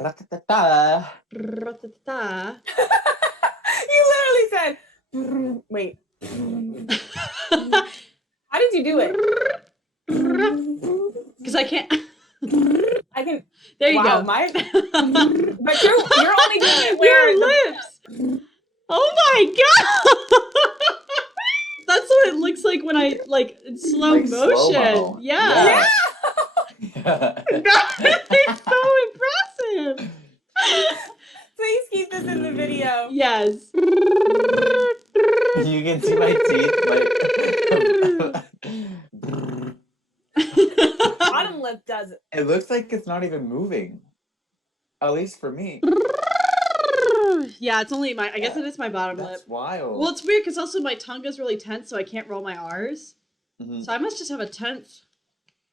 Ra-ta-ta-ta. Ra-ta-ta-ta. You literally said, wait. How did you do it? Because I can't. I can. There you Wow, go. but you're only doing it where Your lips. Oh my god. That's what it looks like when I in slow Like motion. slow-mo. Yeah. Yeah. It's so impressive. Please keep this in the video. Yes. You can see my teeth. Bottom lip does it. It looks like it's not even moving. At least for me. Yeah, it's only I guess it is my bottom lip. That's wild. Well, it's weird because also my tongue is really tense, so I can't roll my R's. Mm-hmm. So I must just have a tense.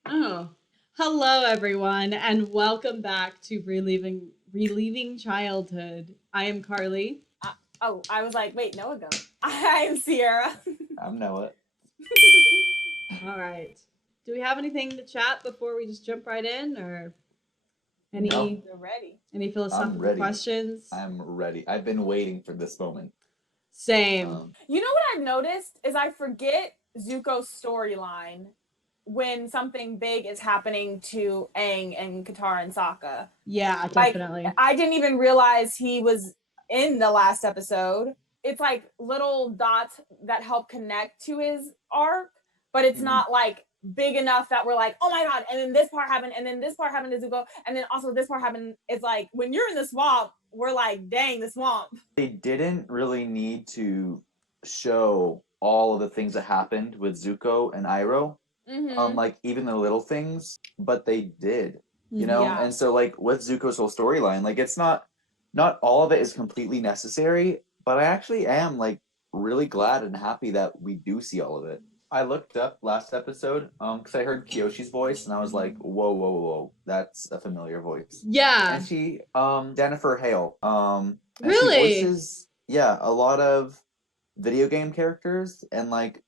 Oh. Hello, everyone, and welcome back to Reliving Childhood. I am Carly. I was like, wait, Noah go. I am Sierra. I'm Noah. All right. Do we have anything to chat before we just jump right in, or any You're ready. any philosophical questions? I'm ready. I've been waiting for this moment. Same. You know what I've noticed is I forget Zuko's storyline when something big is happening to Aang and Katara and Sokka. Yeah, definitely. Like, I didn't even realize he was in the last episode. It's like little dots that help connect to his arc, but it's not like big enough that we're like, oh my god, and then this part happened, and then this part happened to Zuko, and then also this part happened. It's like when you're in the swamp, we're like, dang, the swamp. They didn't really need to show all of the things that happened with Zuko and Iroh. Like even the little things, but they did, you know? Yeah. And so like with Zuko's whole storyline, like it's not all of it is completely necessary, but I actually am like really glad and happy that we do see all of it. I looked up last episode because I heard Kyoshi's voice and I was like, whoa, that's a familiar voice. Yeah. And she, Jennifer Hale, and Really? she voices, a lot of video game characters and like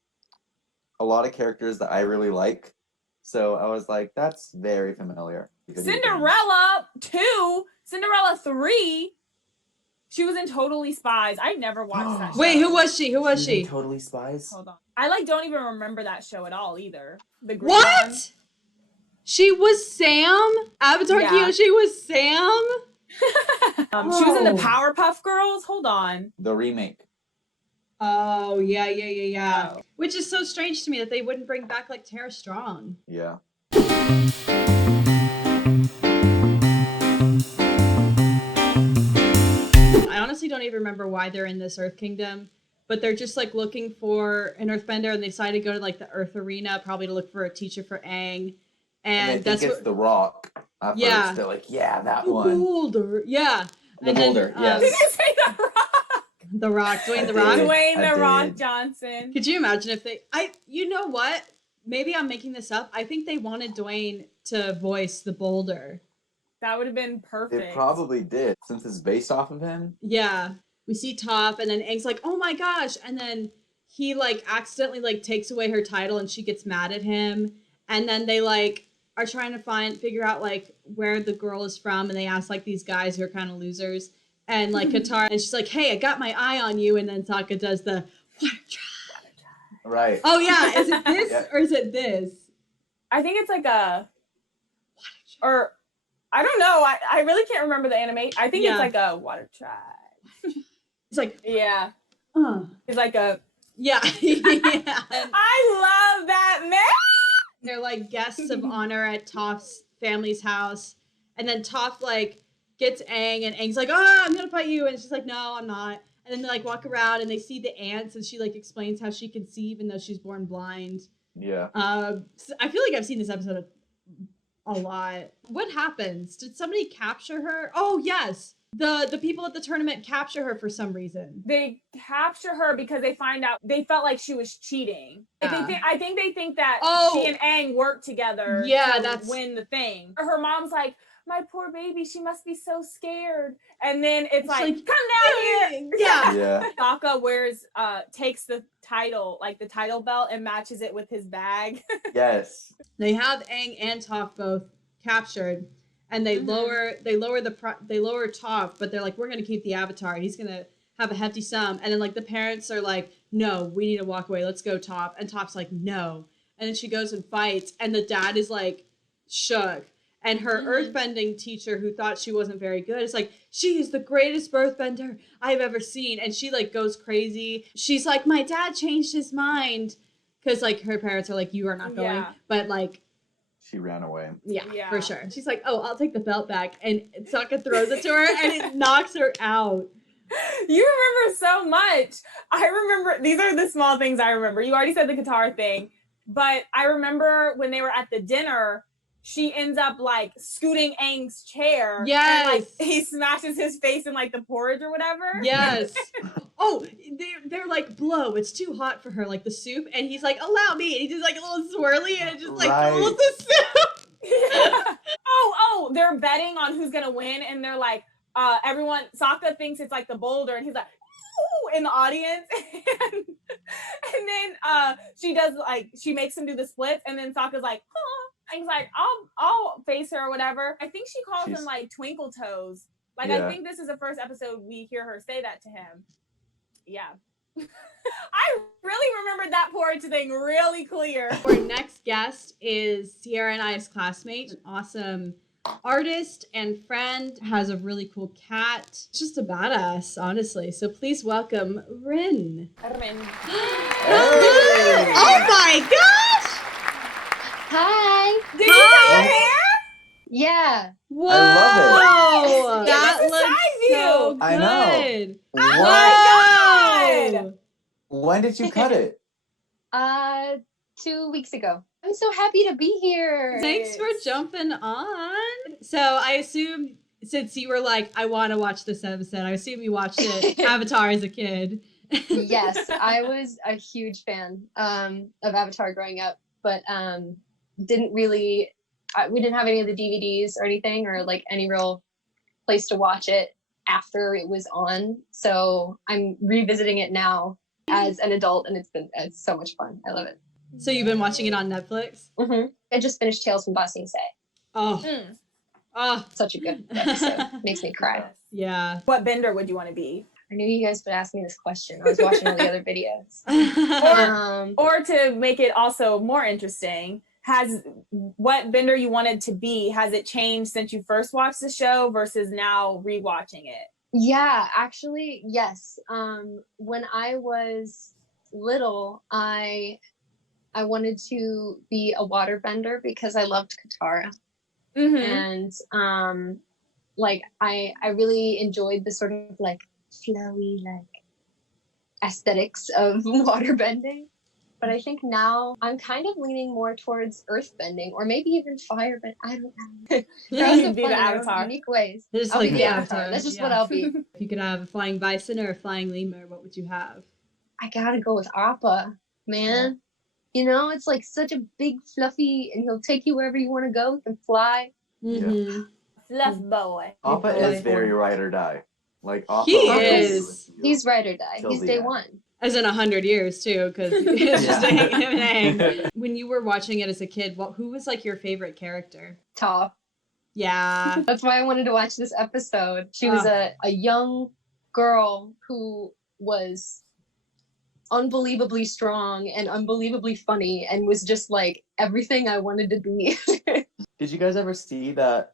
a lot of characters that I really like. So I was like, that's very familiar. Cinderella 2, Cinderella 3. She was in Totally Spies. I never watched that show. Wait, who was she? Who was she? Totally Spies. Hold on. I don't even remember that show at all either. The green What? one. She was Sam? Avatar Yeah. Kyoshi was Sam? She was in the Powerpuff Girls. Hold on. The remake. Oh, yeah. Oh. Which is so strange to me that they wouldn't bring back like Tara Strong. Yeah. I honestly don't even remember why they're in this Earth Kingdom, but they're just like looking for an Earthbender, and they decide to go to like the Earth Arena, probably to look for a teacher for Aang. And that's it's the Rock. At first, they're like, yeah, that one. Boulder. Yeah. The Boulder, yes. Did you say The Rock? The Rock, Dwayne The Rock. Dwayne The Rock Johnson. Could you imagine if you know what? Maybe I'm making this up. I think they wanted Dwayne to voice the Boulder. That would have been perfect. It probably did, since it's based off of him. Yeah. We see Toph, and then Aang's like, oh my gosh. And then he like accidentally like takes away her title, and she gets mad at him. And then they like are trying to figure out like where the girl is from, and they ask like these guys who are kind of losers. And like Katara, and she's like, hey, I got my eye on you. And then Sokka does the water tribe. Right. Oh yeah, is it this or is it this? I think it's like or I don't know. I really can't remember the anime. I think it's like a water tribe. It's like It's like a yeah. I love that man. They're like guests of honor at Toph's family's house, and then Toph like gets Aang, and Aang's like, I'm gonna fight you, and she's like, no, I'm not. And then they like walk around and they see the ants, and she like explains how she can see even though she's born blind. Yeah. So I feel like I've seen this episode a lot. What happens? Did somebody capture her? Oh yes. The people at the tournament capture her for some reason. They capture her because they find out they felt like she was cheating. Yeah. I think they think that she and Aang worked together to win the thing. Her mom's like, my poor baby, she must be so scared. And then it's like come down here. Yeah. Sokka takes the title, like the title belt, and matches it with his bag. Yes. They have Aang and Toph both captured. and they lower Toph, but they're like, we're gonna keep the Avatar. He's gonna have a hefty sum, and then like the parents are like, no, we need to walk away. Let's go, Toph. And Toph's like, no, and then she goes and fights, and the dad is like shook. And her earthbending teacher, who thought she wasn't very good, is like, she is the greatest earthbender I've ever seen. And she like goes crazy. She's like, my dad changed his mind. Because like her parents are like, you are not going. Yeah. But like, She ran away. yeah, for sure. She's like, oh, I'll take the belt back. And Sokka throws it to her and it knocks her out. You remember so much. I remember, these are the small things I remember. You already said the guitar thing. But I remember when they were at the dinner, she ends up like scooting Aang's chair. Yes. And like he smashes his face in like the porridge or whatever. Yes. Oh, they're like, blow. It's too hot for her, like the soup. And he's like, allow me. And he does like a little swirly and it just like pulls the soup. Yeah. Oh, they're betting on who's gonna win, and they're like, everyone, Sokka thinks it's like the boulder, and he's like, ooh, in the audience. and then she does like, she makes him do the splits, and then Sokka's like, huh. And he's like, I'll face her or whatever. I think she calls him like Twinkle Toes. Like, I think this is the first episode we hear her say that to him. Yeah. I really remembered that porridge thing really clear. Our next guest is Sierra and I's classmate, an awesome artist and friend, has a really cool cat. Just a badass, honestly. So please welcome Rin. Rin. Oh my gosh! Hi. Did you cut your hair? Yeah. Whoa! I love it. That Give us a looks side so view. good. I know. Oh my God. When did you cut it? 2 weeks ago. I'm so happy to be here. Thanks for jumping on. So I assume, since you were like, I want to watch this episode, I assume you watched it Avatar as a kid. Yes, I was a huge fan of Avatar growing up, but didn't really, we didn't have any of the DVDs or anything, or like any real place to watch it after it was on. So I'm revisiting it now as an adult, and it's so much fun. I love it. So you've been watching it on Netflix? Mm-hmm. I just finished Tales from Ba Sing Se. Oh. Oh. Such a good episode. Makes me cry. Yeah. What bender would you want to be? I knew you guys would ask me this question. I was watching all the other videos. Or to make it also more interesting, has what bender you wanted to be, has it changed since you first watched the show versus now rewatching it? Yeah, actually, yes. When I was little, I wanted to be a waterbender because I loved Katara. And like I really enjoyed the sort of like flowy like aesthetics of waterbending. But I think now I'm kind of leaning more towards earthbending, or maybe even firebending. I don't know. You Girls be have the fun in their own Avatar. unique ways. Just I'll like be the the Avatar, Avatar. That's just yeah. what I'll be. If you could have a flying bison or a flying lemur, what would you have? I gotta go with Appa, man. You know, it's like such a big fluffy, and he'll take you wherever you want to go. He can fly. Mm-hmm. Fluff boy. Appa is very ride or die. Like Appa He is. He's ride or die. Till He's the day end. one. As in 100 years too, because it's just him and Aang. When you were watching it as a kid, who was like your favorite character? Toph. Yeah. That's why I wanted to watch this episode. She was a young girl who was unbelievably strong and unbelievably funny, and was just like everything I wanted to be. Did you guys ever see that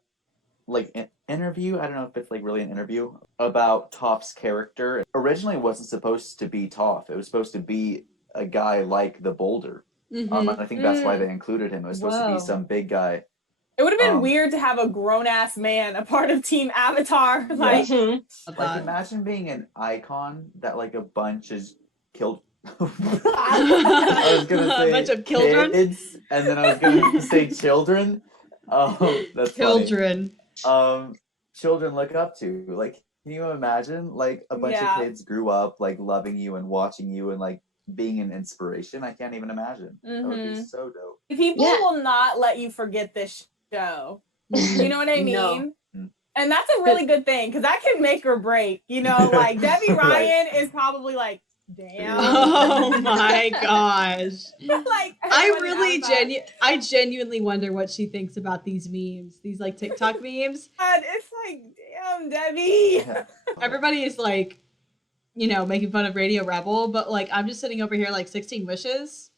like interview? I don't know if it's like really an interview about Toph's character. Originally it wasn't supposed to be Toph. It was supposed to be a guy like the Boulder. Mm-hmm. And I think that's why they included him. It was supposed to be some big guy. It would have been weird to have a grown-ass man a part of Team Avatar. Like, like imagine being an icon that like a bunch is killed. I was gonna say a bunch of children, kids, and then I was gonna say children. That's children. Funny. Children look up to. Like, can you imagine? Like a bunch of kids grew up like loving you and watching you and like being an inspiration. I can't even imagine. That would be so dope. People will not let you forget this show. You know what I mean? No. And that's a really good thing, because that can make or break. You know, like Debbie Ryan is probably like Damn. Oh my gosh. Like I genuinely wonder what she thinks about these memes. These like TikTok memes. God, it's like, damn, Debbie. Yeah. Everybody is like, making fun of Radio Rebel, but like I'm just sitting over here like 16 Wishes.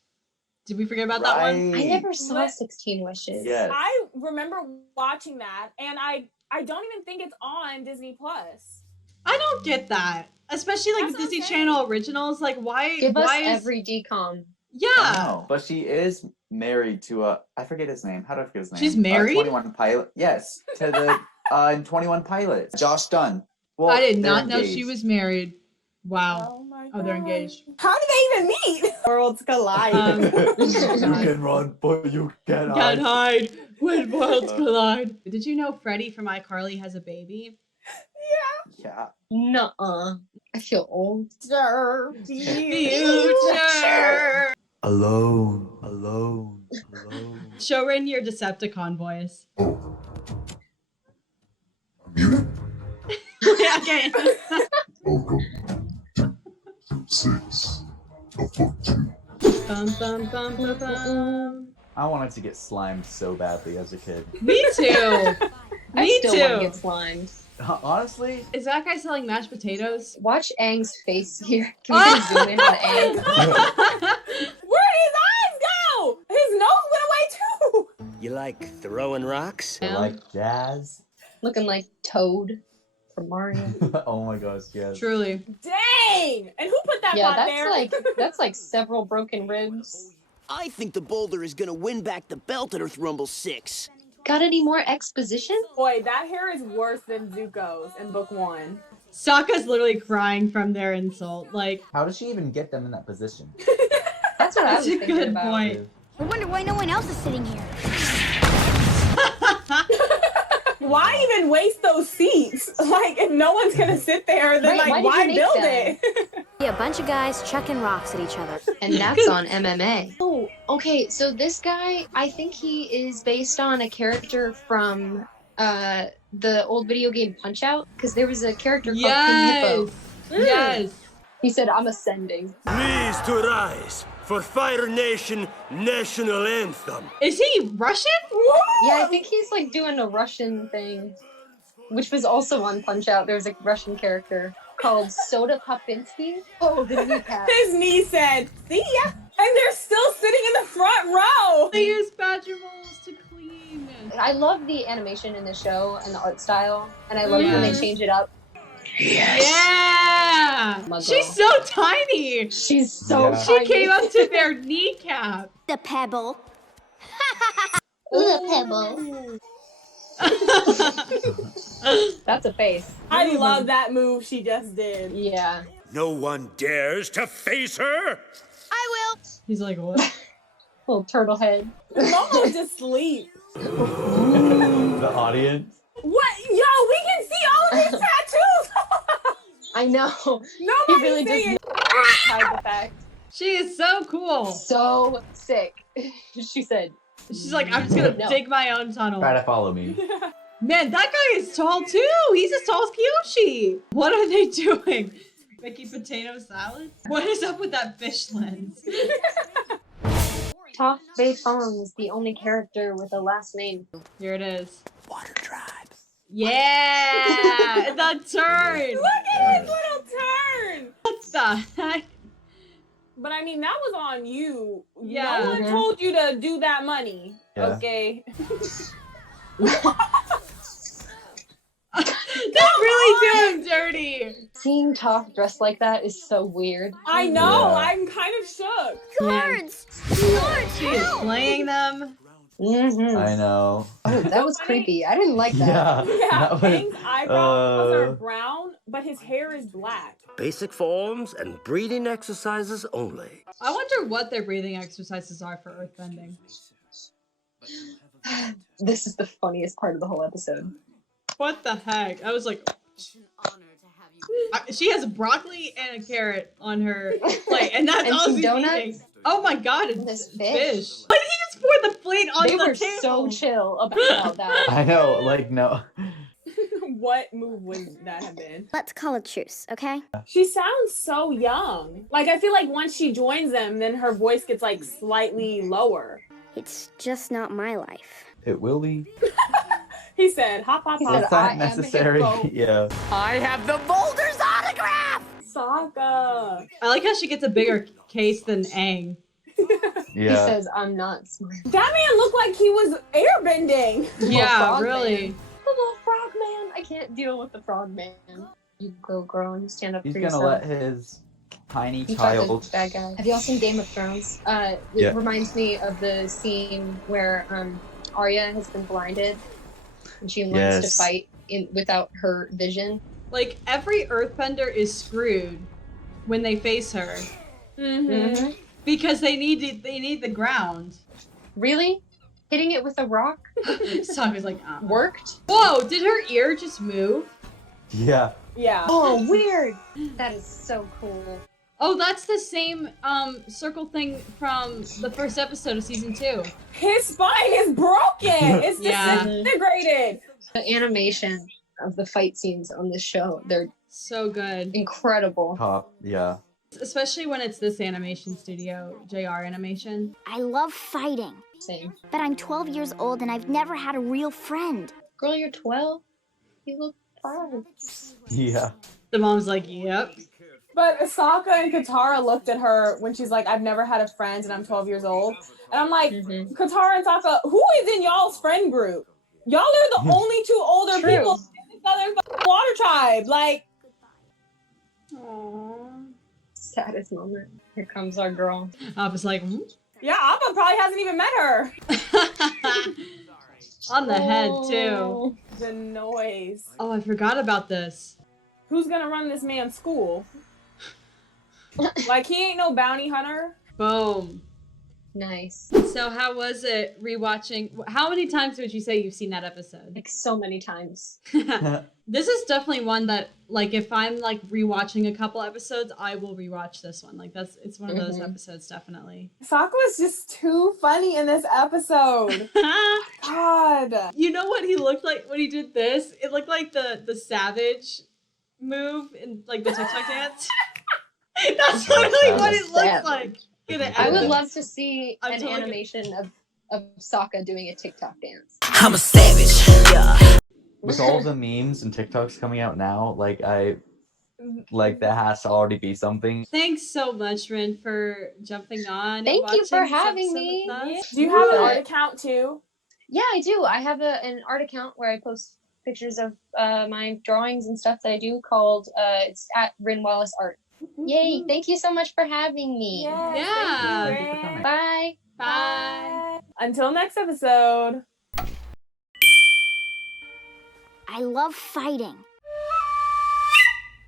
Did we forget about that one? I never saw Let- 16 Wishes. Yes. I remember watching that, and I don't even think it's on Disney Plus. I don't get that. Especially like That's the what I'm Disney saying. Channel originals. Like why Give us why is every decom. Yeah. I know, but she is married to I forget his name. How do I forget his name? She's married? 21 Pilot. Yes, to the in 21 Pilots. Josh Dunn. Well, I did they're not know she engaged. was married. Wow. Oh my Oh, they're God. engaged. How do they even meet? Worlds collide. You can run, but you can't Can't hide when worlds Uh, collide. Did you know Freddie from iCarly has a baby? Yeah. Nuh-uh. I feel old. Future. Alone. Show Rain your Decepticon voice. Muted? Okay. Welcome to 6 of Book 2. Bum, bum, bum, bum, bum. I wanted to get slimed so badly as a kid. Me too. I Me still want to too. get slimed. Honestly, Is that guy selling mashed potatoes? Watch Aang's face here. Can we just zoom in on Aang? Where'd his eyes go? His nose went away too. You like throwing rocks? I Yeah. like jazz. Looking like Toad from Mario. Oh my gosh, yes. Truly. Dang! And who put that Yeah, pot there? that's like several broken ribs. I think the boulder is gonna win back the belt at Earth Rumble 6. Got any more exposition? Boy, that hair is worse than Zuko's in book 1. Sokka's literally crying from their insult. Like, How does she even get them in that position? That's what I that's was a thinking good about. point. I wonder why no one else is sitting here. Why even waste those seats? Like, if no one's gonna sit there, then Right, like, why why did you build make it? Yeah, a bunch of guys chucking rocks at each other. And that's on MMA. Oh, okay. So this guy, I think he is based on a character from the old video game Punch Out, because there was a character called King Yes. Hippo. Yes. He said, "I'm ascending." Please to rise for Fire Nation National Anthem. Is he Russian? Yeah, I think he's like doing a Russian thing, which was also on Punch Out. There was a Russian character called Soda Popinski. Oh, the kneecap. His knee said, "See ya," and they're still sitting in the front row. They use badger rolls to clean. I love the animation in the show and the art style, and I love when they Yes. change it up. Yeah. My She's girl. so tiny. She's so Yeah. She tiny. came up to their kneecap. The pebble. The pebble. That's a face. I love that move she just did. Yeah. No one dares to face her. I will. He's like, what? Little turtle head. Momo's just asleep. The audience. What? Yo, we can see all of his tattoos. I know. He Nobody's really saying. just hide the fact. She is so cool. So sick. She said, She's like, I'm just gonna No. dig my own tunnel. Try to follow me. Man, that guy is tall too. He's as tall as Kyoshi. What are they doing? Making potato salad? What is up with that fish lens? Toph Beifong is the only character with a last name. Here it is. Water tribes. Yeah, the turn. Look at his little turn. What the heck? But I mean, that was on you. Yeah. No one Mhm. told you to do that money. Yeah. Okay. They really do him dirty. Seeing Toph dressed like that is so weird. I know. Yeah. I'm kind of shook. Man, Guards! Guards, she is help! playing them. Mm-hmm. I know. Oh, that was creepy. I didn't like that. Yeah. Yeah, that was- Aang's eyebrows are uh, brown, but his hair is black. Basic forms and breathing exercises only. I wonder what their breathing exercises are for earthbending. This is the funniest part of the whole episode. What the heck? I was like, she has broccoli and a carrot on her plate, and that's And all some she's donuts? eating. Oh my god, it's This fish. fish. Why did he just pour the plate on They the were table? so chill about that. I know, like no. What move would that have been? Let's call a truce, okay? She sounds so young. Like, I feel like once she joins them, then her voice gets like slightly lower. It's just not my life. It will be. He said, hop, hop, He hop. said, Is "I that am necessary? hippo." Yeah. I have the Boulder's autograph! Sokka. I like how she gets a bigger case than Aang. He Yeah. says, "I'm not smart." That man looked like he was airbending. Yeah, frog really. man. The little frog man. I can't deal with the frog man. You go grow and stand up He's for gonna yourself. let his tiny He's like child. a bad guy. Have y'all seen Game of Thrones? It Yeah. reminds me of the scene where Arya has been blinded and she learns Yes. to fight without her vision. Like, every earthbender is screwed when they face her. Mm-hmm. Because they need the ground. Really? Hitting it with a rock Sokka's like, worked? Whoa, did her ear just move? Yeah. Yeah. Oh, weird. That is so cool. Oh, that's the same circle thing from the first episode of season 2. His spine is broken. It's Yeah. disintegrated. The animation of the fight scenes on this show, they're So good. incredible. Top. Yeah. Especially when it's this animation studio, JR Animation. I love fighting, Same. but I'm 12 years old and I've never had a real friend. Girl, you're 12? You look 5. Yeah. The mom's like, yep. But Sokka and Katara looked at her when she's like, I've never had a friend and I'm 12 years old. And I'm like, Mhm. Katara and Sokka, who is in y'all's friend group? Y'all are the only two older True. people in the Southern fucking Water Tribe. Like, Aww. Saddest moment. Here comes our girl. I was like, yeah, Appa probably hasn't even met her. on the head too. The noise. Oh, I forgot about this. Who's gonna run this man's school? Like, he ain't no bounty hunter. Boom. Nice. So how was it rewatching? How many times would you say you've seen that episode? Like so many times. This is definitely one that, like, if I'm like rewatching a couple episodes, I will rewatch this one. Like, it's one of those episodes, definitely. Sokka was just too funny in this episode. God. You know what he looked like when he did this? It looked like the Savage move in like the TikTok dance. That's literally what it looks Savage. like. I would love to see I'm an totally animation of Sokka doing a TikTok dance. I'm a savage. Yeah. With all the memes and TikToks coming out now, like that has to already be something. Thanks so much, Rin, for jumping on. and Thank you for watching this having episode me. with us. Do you have an Yeah. art account too? Yeah, I do. I have an art account where I post pictures of my drawings and stuff that I do called, it's at Rin Wallace Art. Yay, thank you so much for having me. Yes, Yeah. thank you, Thank you for Rin. coming. Bye. Bye. Until next episode. I love fighting,